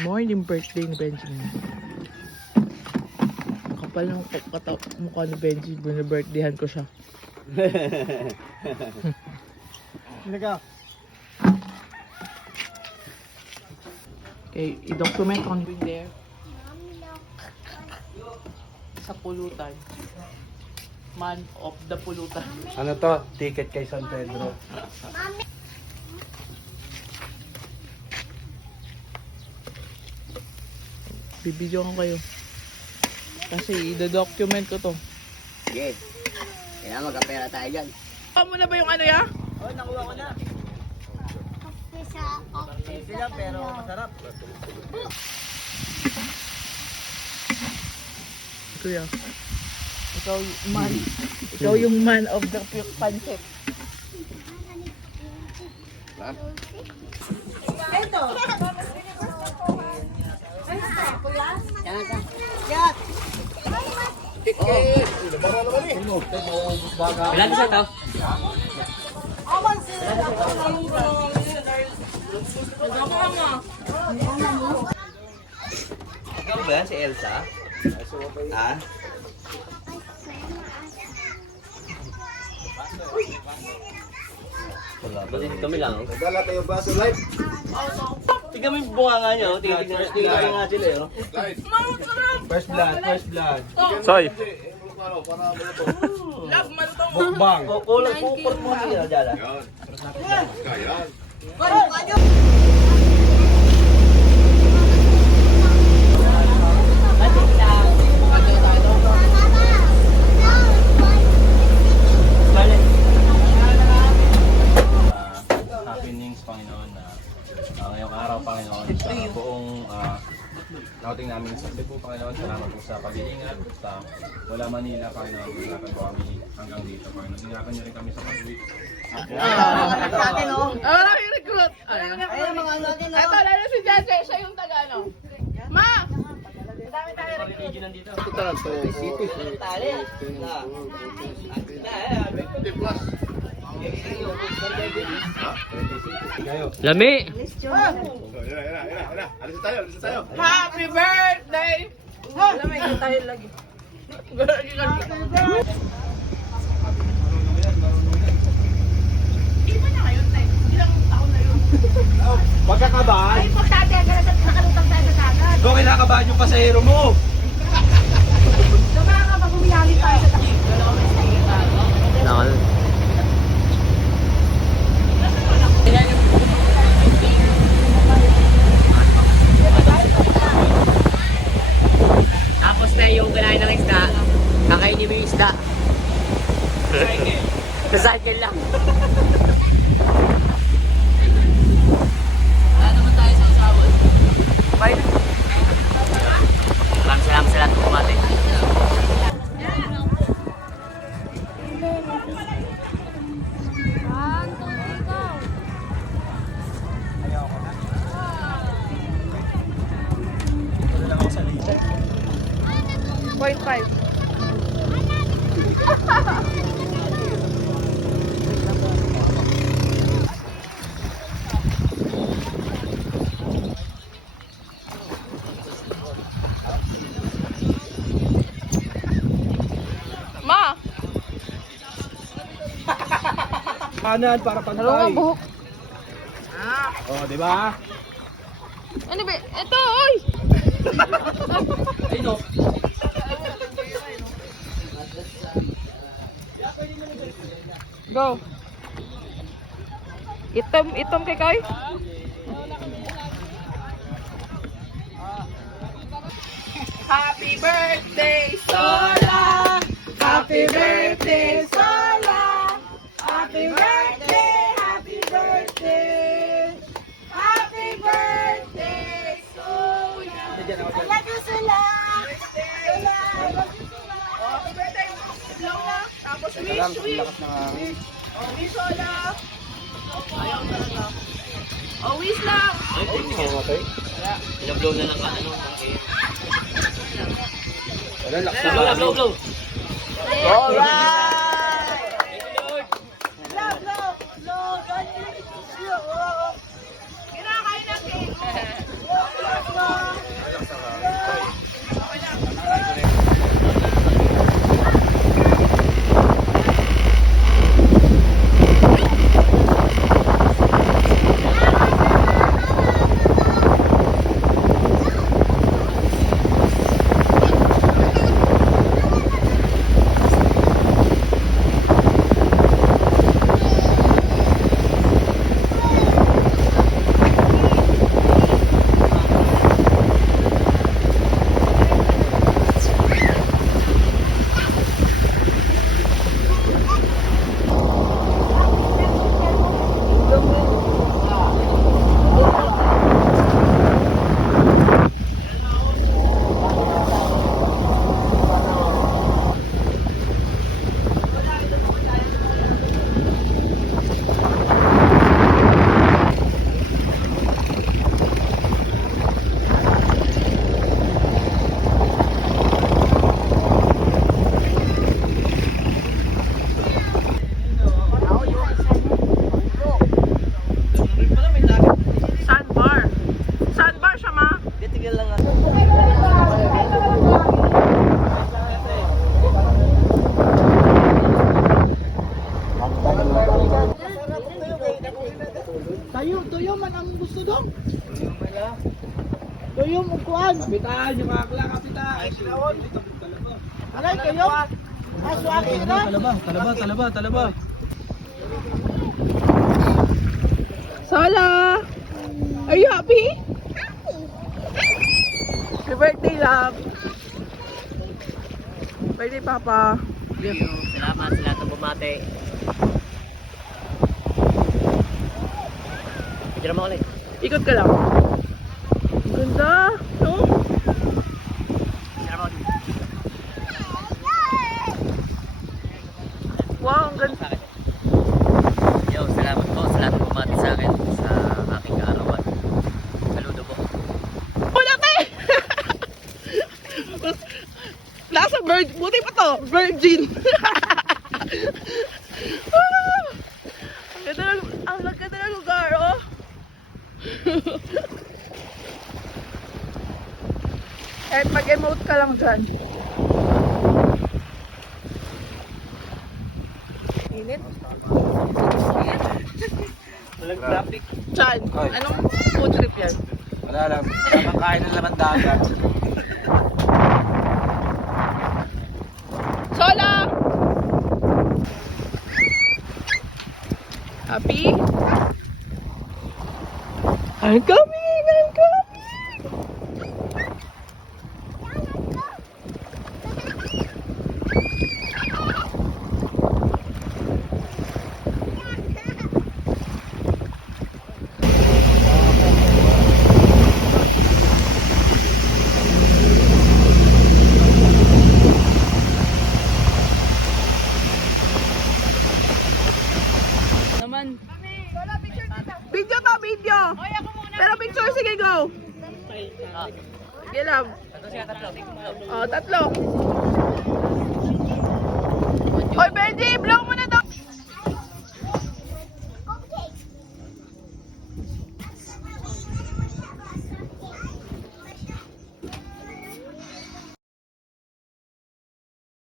Morning birthday ni Benjamin. Kapal ng mukha ni Benji. Binibirthdayhan ko siya. Okay, i-document on being there. Sa pulutan. Man of the pulutan. Ano to? Ticket kay San Pedro. Bibidyo ko kayo. Kasi i-document ko to. Sige. Kaya magkapera tayo dyan. Kuha mo na ba yung ano ya? Oo, nakuha ko na. Easy lang pero masarap. Kuya. Ikaw yung man of the pancit. Ito. Yan ka. Yan. Ilan isa to? Ikaw ba yan si Elsa? Ah? Wala ba din kami lang? Nagdala tayo baso live. Tingnan mo yung bunganga niya, oh. Tingnan nga sila, oh. First blood, first blood. Soy. Mukbang. Kulang po mo sila dyan. Happenings, Panginoon, na ngayong araw, Panginoon, sa buong outing namin sa Cebu, Panginoon, salamat po sa pag-iingat, sa wala Manila, Panginoon, ingatan po kami hanggang dito, Panginoon. Ingatan niyo rin kami sa pag-uwi. Natin, oh. Wala yung recruit. Ayun, mga ano natin, Ito, lalo si Jesse. Siya yung taga ano. Ma! Dami tayo recruit. Tali. Lami! Alis tayo. Happy birthday! Alam mo, ikaw tayo lagi. Iba na ngayon, Tay. Ilang taon na yun. Huwag ka kabahan. Ay, importante agad at nakalutang tayo sa dagat. Kung kinakabahan yung pasahero mo. So, baka kapag humihangin tayo sa dagat. Nakal. Tapos na yung kinain ng isda, kakainin mo yung isda. Sa-cycle lang. Wala naman tayo sa usawon. Bye. Maraming salamat sa lahat ng kumate. Point 5. Ma! Kanan para Ano nga pantay. buhok? Oh, di ba? Ano ba? Ito, oy! Go. Itom kay Koy. Happy birthday, Sola! Happy birthday, Sola! Happy birthday, happy birthday! Happy birthday, Sola! I love you, Sula. Sula, I love you, Sula. Happy birthday, Lola! Tapos wish! Oh, wish, Sola! Ayaw talaga. Oh, wish lang! Pinablow na lang ka, ano? Wala, lakas Blow. Alright! Love, love, love. God bless you. Kinakain ng cake! Love, love, love. Kayo magkuhan. Kapitan, yung akla, kapitan. Ay, sinawon. Alay kayo. Aswaki na. Talaba. Sola! Are you happy? Happy birthday, love. Birthday, Papa. Salamat sa lahat ng bumate. Picture mo ulit. Ikot ka lang. Ganda. No? Picture mo ulit. Wow, ang ganda. Yo, salamat po sa lahat ng bumati sa akin sa aking kaarawan. Saludo po. Wala tayo! Nasa buti pa to, virgin. Ang ganda ng lugar, oh. Kahit mag-emote ka lang dyan. Init? Walang traffic. Chan, Ay. anong food trip yan? Wala lang. Tamang kain ng laman dagat. Sola! Happy? I'm coming! I'm coming! Naman. Video to, video! Pero picture, sige, go! Sige, love. Oh, tatlo. Oy, Benji, blow